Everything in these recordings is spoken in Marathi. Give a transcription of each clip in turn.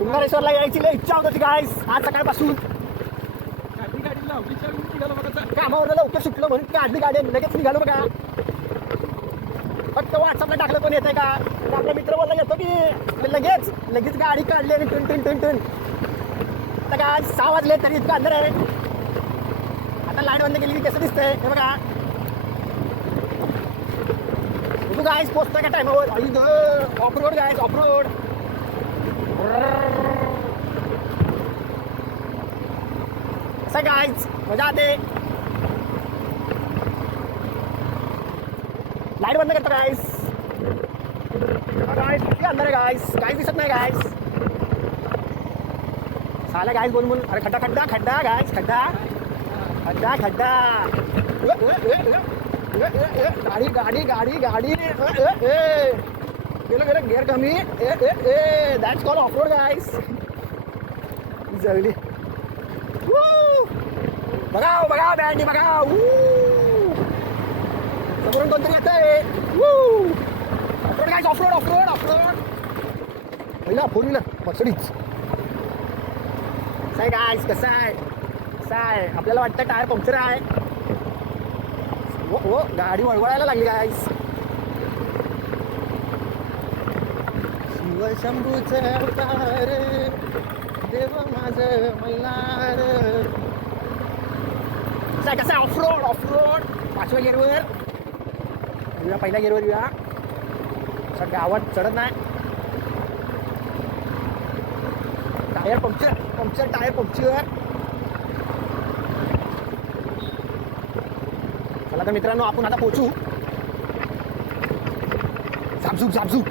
कुंभारेश्वरला यायची लय इच्छा होती गाईस आज सकाळपासून. कामावर लवकर सुटलो म्हणून काढली गाडी लगेच निघालो बघा. फक्त व्हॉट्सअपला टाकलं कोण येतंय का आपला मित्र बोलला येतो की लगेच गाडी काढली आणि टन. आता काय 6 वाजले तरी इतकं अंदर आहे. आता लाईट बंद केली की कसं दिसतंय हे बघा. तू गाईस पोचतोय का टायमावर. ऑफरोड गाईस ऑफरोड. असं गाईस मजा आते. लाईट बंद करतो गाईस. किती अंदर आहे गाईस काहीच दिसत नाही गाईस. साला गाईस बोलून अरे खड्डा गाईस खड्डा. गाडी गेलं गेअर कमी. दॅट्स कॉल ऑफरोड गाईस. जळली बघा बँडी बघा. समोरून कोणतरी येतंय. ऑफरोड गाईस ऑफरोड. पहिला 4 व्हीलर मर्सिडीज. काय गाईस कसं आहे आपल्याला वाटतं टायर पंक्चर आहे. ओ गाडी वळवळायला लागली गाईस. शिवशंभूचं अवतार देव माझं मल्हार. कसं आहे ऑफरोड 5व्या गिअरवर. पहिल्या गिअरवर येऊया. सध्या गावात चढत नाही. Tyre puncture. चला तर मित्रांनो आपण आता पोहोचू. झापूक.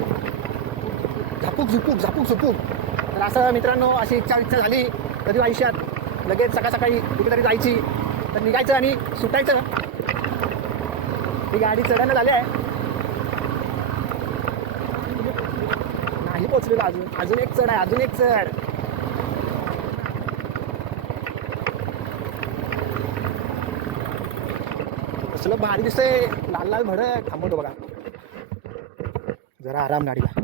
तर असं मित्रांनो अशी इच्छा झाली कधी आयुष्यात लगेच सकाळी कुठेतरी जायची तर निघायचं आणि सुटायचं. ही गाडी चढायला झाली आहे. नाही पोचलेलो अजून एक चढ आहे. कसलं भारी दिसतंय लाल भडक. थांबवतो बघा जरा आराम गाडीला.